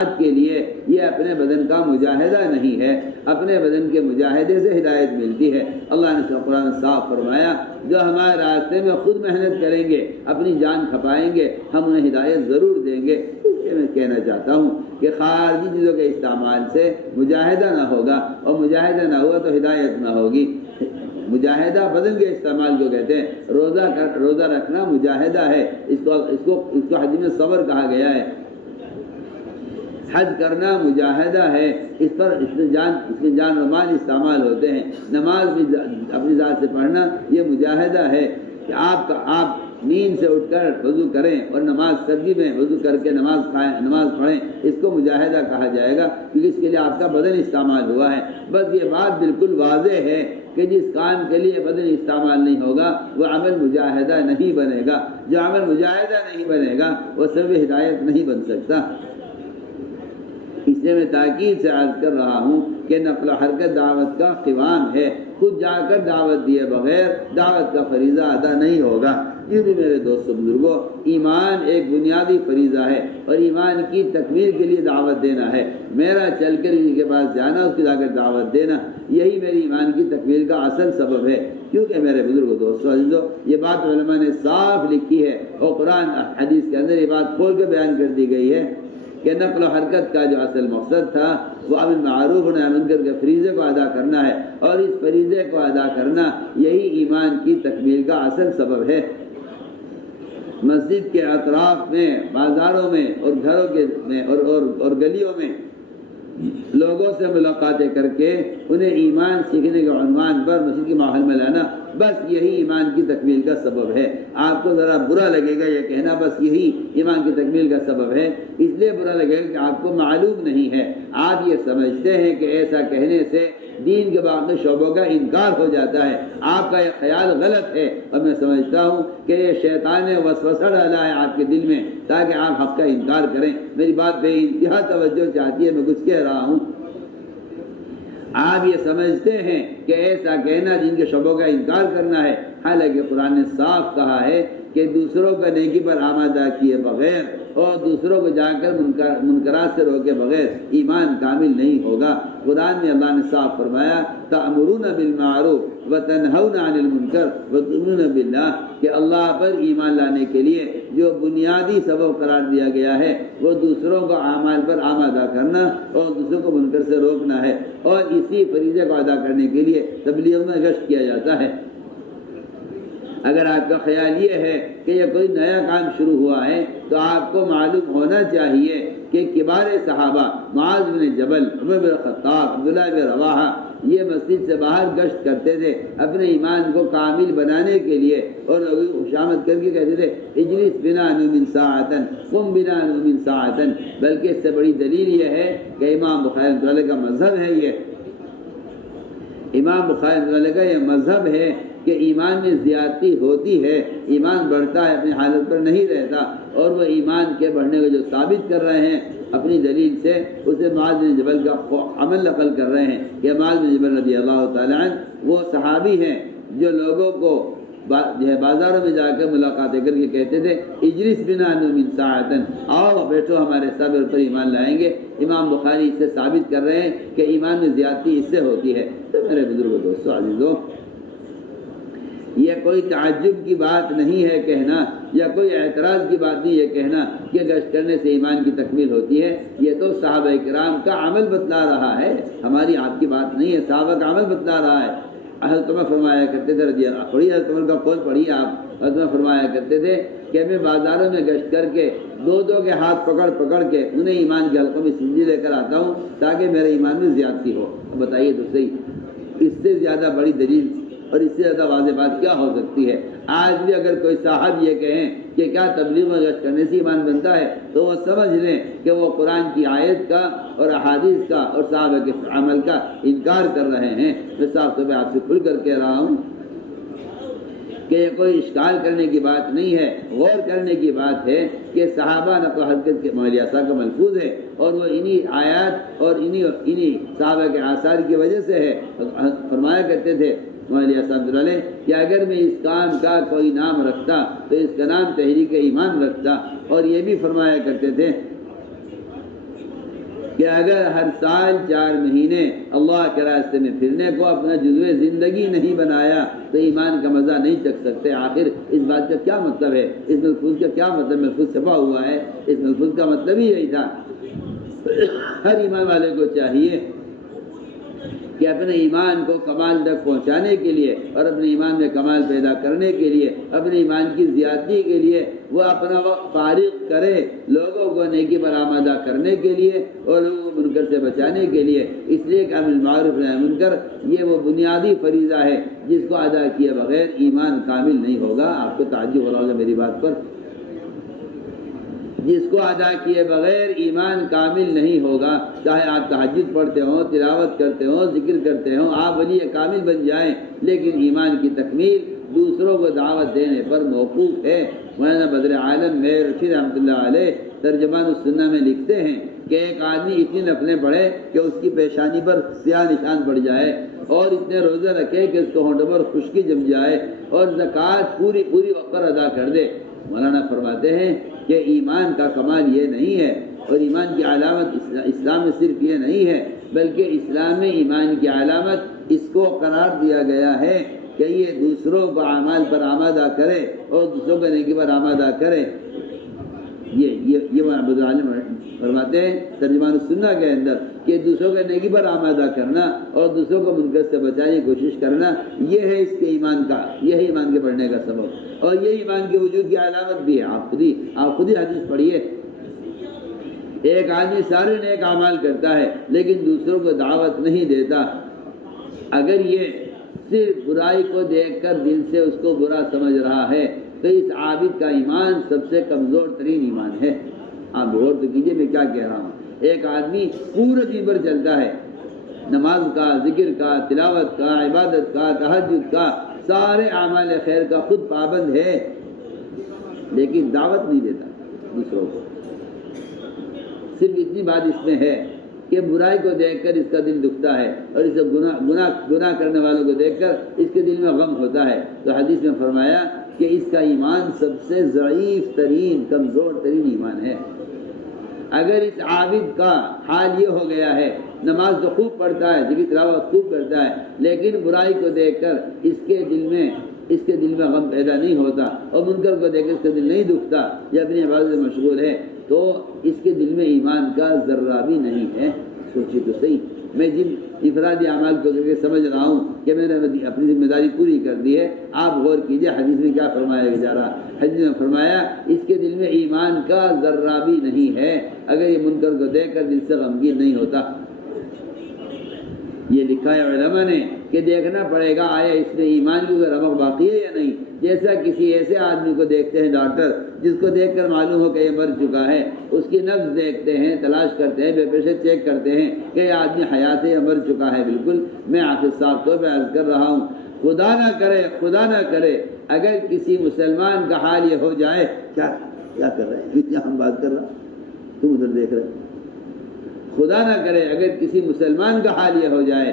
کے لیے یہ اپنے بدن کا مجاہدہ نہیں ہے، اپنے بدن کے مجاہدے سے ہدایت ملتی ہے۔ اللہ نے قرآن میں صاف فرمایا جو ہمارے راستے میں خود محنت کریں گے، اپنی جان کھپائیں گے، ہم انہیں ہدایت ضرور دیں گے۔ اس لیے میں کہنا چاہتا ہوں کہ خارجی چیزوں کے استعمال سے مجاہدہ نہ ہوگا، اور مجاہدہ نہ ہوا تو ہدایت نہ ہوگی۔ مجاہدہ بدن کے استعمال کو کہتے ہیں، روزہ رکھنا مجاہدہ ہے، اس کو حدیث میں صبر کہا گیا ہے۔ حج کرنا مجاہدہ ہے، اس میں جان و مال استعمال ہوتے ہیں۔ نماز بھی اپنی ذات سے پڑھنا یہ مجاہدہ ہے کہ آپ نیند سے اٹھ کر وضو کریں اور نماز سردی میں وضو کر کے نماز پڑھیں، اس کو مجاہدہ کہا جائے گا، کیونکہ اس کے لیے آپ کا بدن استعمال ہوا ہے۔ بس یہ بات بالکل واضح ہے کہ جس کام کے لیے بدن استعمال نہیں ہوگا وہ عمل مجاہدہ نہیں بنے گا، جو عمل مجاہدہ نہیں بنے گا وہ صرف ہدایت نہیں بن سکتا۔ اس لیے میں تاکید سے عرض کر رہا ہوں کہ نقل و حرکت دعوت کا قوام ہے، خود جا کر دعوت دیے بغیر دعوت کا فریضہ ادا نہیں ہوگا۔ یہ بھی میرے دوستوں بزرگوں، ایمان ایک بنیادی فریضہ ہے اور ایمان کی تکمیل کے لیے دعوت دینا ہے۔ میرا چل کر کسی کے پاس جانا، اس کی جا کر دعوت دینا، یہی میری ایمان کی تکمیل کا اصل سبب ہے۔ کیونکہ میرے بزرگوں دوستوں عزیزوں، یہ بات علماء نے صاف لکھی ہے اور قرآن حدیث کے اندر یہ بات کھول کے بیان کر دی گئی ہے کہ نقل و حرکت کا جو اصل مقصد تھا وہ امر معروف و نہی عن منکر کے فریضے کو ادا کرنا ہے، اور اس فریضے کو ادا کرنا یہی ایمان کی تکمیل کا اصل سبب ہے۔ مسجد کے اطراف میں، بازاروں میں اور گھروں کے میں اور گلیوں میں لوگوں سے ملاقاتیں کر کے انہیں ایمان سیکھنے کے عنوان پر مسجد کے ماحول میں لانا، بس یہی ایمان کی تکمیل کا سبب ہے۔ آپ کو ذرا برا لگے گا یہ کہنا، بس یہی ایمان کی تکمیل کا سبب ہے، اس لیے برا لگے گا کہ آپ کو معلوم نہیں ہے، آپ یہ سمجھتے ہیں کہ ایسا کہنے سے دین کے باقی شعبوں کا انکار ہو جاتا ہے۔ آپ کا یہ خیال غلط ہے، اور میں سمجھتا ہوں کہ یہ شیطان نے وسوسہ ڈالا ہے آپ کے دل میں تاکہ آپ حق کا انکار کریں۔ میری بات بے انتہا توجہ چاہتی ہے، میں کچھ کہہ رہا ہوں۔ آپ یہ سمجھتے ہیں کہ ایسا کہنا جن کے شعبوں کا انکار کرنا ہے، حالانکہ قرآن نے صاف کہا ہے کہ دوسروں کا نیکی پر آمادہ کیے بغیر اور دوسروں کو جا کر منکرات سے روکے بغیر ایمان کامل نہیں ہوگا۔ قرآن میں اللہ نے صاف فرمایا تأمرون بالمعروف وتنہون عن المنکر وتؤمنون باللہ، کہ اللہ پر ایمان لانے کے لیے جو بنیادی سبب قرار دیا گیا ہے وہ دوسروں کو اعمال پر آمادہ کرنا اور دوسروں کو منکر سے روکنا ہے، اور اسی فریضے کو ادا کرنے کے لیے تبلیغ میں گشت کیا جاتا ہے۔ اگر آپ کا خیال یہ ہے کہ یہ کوئی نیا کام شروع ہوا ہے تو آپ کو معلوم ہونا چاہیے کہ کبار صحابہ معاذ بن جبل، عمر بن خطاب، عبداللہ بن رواحہ یہ مسجد سے باہر گشت کرتے تھے اپنے ایمان کو کامل بنانے کے لیے، اور لوگوں کو خوشامد کر کے کہتے تھے اجلس بنا نؤمن ساعتن قم بنا نؤمن ساعتن۔ بلکہ اس سے بڑی دلیل یہ ہے کہ امام بخاری رحمۃ اللہ کا مذہب ہے، یہ امام بخاری رحمۃ اللہ کا یہ مذہب ہے کہ ایمان میں زیادتی ہوتی ہے، ایمان بڑھتا ہے، اپنی حالت پر نہیں رہتا، اور وہ ایمان کے بڑھنے کو جو ثابت کر رہے ہیں اپنی دلیل سے، اسے معاذ بن جبل کا عمل نقل کر رہے ہیں کہ معاذ بن جبل رضی اللہ تعالیٰ عنہ وہ صحابی ہیں جو لوگوں کو بازاروں میں جا کر ملاقاتیں کر کے کہتے تھے اجلس بنا نؤمن ساعتن، آؤ بیٹھو ہمارے صبر پر ایمان لائیں گے۔ امام بخاری اس سے ثابت کر رہے ہیں کہ ایمان میں زیادتی اس سے ہوتی ہے۔ تو میرے بزرگوں دوستوں عزیزوں، یہ کوئی تعجب کی بات نہیں ہے کہنا، یا کوئی اعتراض کی بات نہیں ہے کہنا کہ گشت کرنے سے ایمان کی تکمیل ہوتی ہے۔ یہ تو صحابہ کرام کا عمل بتلا رہا ہے، ہماری آپ کی بات نہیں ہے، صحابہ کا عمل بتلا رہا ہے۔ حضرت عمر فرمایا کرتے تھے رضی اللہ، پڑھیے حضرت عمر کا قول پڑھیے آپ، حضرت عمر فرمایا کرتے تھے کہ میں بازاروں میں گشت کر کے دو کے ہاتھ پکڑ کے انہیں ایمان کے حلقوں میں سنجی لے کر آتا ہوں تاکہ میرے ایمان میں زیادتی ہو۔ بتائیے تو صحیح، اس سے زیادہ بڑی دلیل اور اس سے زیادہ واضح بات کیا ہو سکتی ہے؟ آج بھی اگر کوئی صاحب یہ کہیں کہ کیا تبلیغ میں گشت کرنے سے ایمان بنتا ہے تو وہ سمجھ لیں کہ وہ قرآن کی آیت کا اور احادیث کا اور صحابہ کے عمل کا انکار کر رہے ہیں۔ میں صاحب صبح آپ سے کھل کر کہہ رہا ہوں کہ یہ کوئی اشکال کرنے کی بات نہیں ہے، غور کرنے کی بات ہے کہ صحابہ نقل و حرکت کے معلیاسا کا ملفوظ ہے، اور وہ انہی آیات اور انہی صحابہ کے آثار کی وجہ سے ہے۔ فرمایا کرتے تھے مولانا صاحب علیہ کہ اگر میں اس کام کا کوئی نام رکھتا تو اس کا نام تحریک ایمان رکھتا، اور یہ بھی فرمایا کرتے تھے کہ اگر ہر سال 4 مہینے اللہ کے راستے میں پھرنے کو اپنا جزو زندگی نہیں بنایا تو ایمان کا مزہ نہیں چکھ سکتے۔ آخر اس بات کا کیا مطلب ہے؟ اس ملفوظ کا کیا مطلب؟ ملفوظ چھپا ہوا ہے، اس ملفوظ کا مطلب ہی یہی تھا۔ ہر ایمان والے کو چاہیے کہ اپنے ایمان کو کمال تک پہنچانے کے لیے اور اپنے ایمان میں کمال پیدا کرنے کے لیے، اپنے ایمان کی زیادتی کے لیے وہ اپنا وقت فارغ کرے، لوگوں کو نیکی پر آمادہ کرنے کے لیے اور لوگوں کو منکر سے بچانے کے لیے۔ اس لیے کہ امر بالمعروف نہی عن المنکر یہ وہ بنیادی فریضہ ہے جس کو ادا کیے بغیر ایمان کامل نہیں ہوگا۔ آپ کو تعجب ہو رہا ہوگا میری بات پر، جس کو ادا کیے بغیر ایمان کامل نہیں ہوگا۔ چاہے آپ تہجد پڑھتے ہوں، تلاوت کرتے ہوں، ذکر کرتے ہوں، آپ ولی کامل بن جائیں، لیکن ایمان کی تکمیل دوسروں کو دعوت دینے پر موقوف ہے۔ مولانا بدر عالم میر رشید رحمۃ اللہ علیہ ترجمان السنہ میں لکھتے ہیں کہ ایک آدمی اتنی نفلیں پڑھے کہ اس کی پیشانی پر سیاہ نشان پڑ جائے، اور اتنے روزے رکھے کہ اس کو ہونٹوں پر خشکی جم جائے، اور زکوٰۃ پوری وقت پر ادا کر دے۔ مولانا فرماتے ہیں کہ ایمان کا کمال یہ نہیں ہے، اور ایمان کی علامت اسلام میں صرف یہ نہیں ہے، بلکہ اسلام میں ایمان کی علامت اس کو قرار دیا گیا ہے کہ یہ دوسروں کو اعمال پر آمادہ کرے اور دوسروں کو نیکی پر آمادہ کرے۔ یہ عبد العالم فرماتے ہیں ترجمان السنہ کے اندر کہ دوسروں کے نیکی پر آمادہ کرنا اور دوسروں کو منکر سے بچانے کی کوشش کرنا، یہ ہے اس کے ایمان کا، یہ ہے ایمان کے بڑھنے کا سبب، اور یہ ایمان کے وجود کی علامت بھی ہے۔ آپ خود ہی حدیث پڑھیے، ایک آدمی سارے نیک اعمال کرتا ہے لیکن دوسروں کو دعوت نہیں دیتا، اگر یہ صرف برائی کو دیکھ کر دل سے اس کو برا سمجھ رہا ہے تو اس عابد کا ایمان سب سے کمزور ترین ایمان ہے۔ آپ غور تو کیجئے میں کیا کہہ رہا ہوں۔ ایک آدمی پورے دن پر چلتا ہے، نماز کا، ذکر کا، تلاوت کا، عبادت کا، تہجد کا، سارے اعمال خیر کا خود پابند ہے، لیکن دعوت نہیں دیتا دوسروں کو۔ صرف اتنی بات اس میں ہے کہ برائی کو دیکھ کر اس کا دل دکھتا ہے، اور اسے گناہ کرنے والوں کو دیکھ کر اس کے دل میں غم ہوتا ہے۔ تو حدیث میں فرمایا کہ اس کا ایمان سب سے ضعیف ترین، کمزور ترین ایمان ہے۔ اگر اس عابد کا حال یہ ہو گیا ہے، نماز تو خوب پڑھتا ہے، ذکر تلاوت خوب کرتا ہے، لیکن برائی کو دیکھ کر اس کے دل میں غم پیدا نہیں ہوتا، اور منکر کو دیکھ کر اس کا دل نہیں دکھتا، یا اپنی عبادت میں مشغول ہے، تو اس کے دل میں ایمان کا ذرہ بھی نہیں ہے۔ سوچیے تو صحیح، میں جن افرادی اعمال کو دیکھ کے سمجھ رہا ہوں کہ میں نے اپنی ذمہ داری پوری کر دی ہے، آپ غور کیجئے حدیث میں کیا فرمایا جا رہا۔ حدیث میں فرمایا اس کے دل میں ایمان کا ذرہ بھی نہیں ہے اگر یہ منکر کو دیکھ کر دل سے غمگین نہیں ہوتا۔ یہ لکھا ہے علماء نے کہ دیکھنا پڑے گا آیا اس میں ایمان کی کوئی رمق باقی ہے یا نہیں۔ جیسا کسی ایسے آدمی کو دیکھتے ہیں ڈاکٹر، جس کو دیکھ کر معلوم ہو کہ یہ مر چکا ہے، اس کی نبض دیکھتے ہیں، تلاش کرتے ہیں، بلڈ پریشر چیک کرتے ہیں کہ یہ آدمی حیات ہے یا مر چکا ہے۔ بالکل میں آخر صاحب طور پہ عرض کر رہا ہوں، خدا نہ کرے اگر کسی مسلمان کا حال یہ ہو جائے، کیا کر رہے ہیں، اتنی ہم بات کر رہا تم ادھر دیکھ رہے، خدا نہ کرے اگر کسی مسلمان کا حال یہ ہو جائے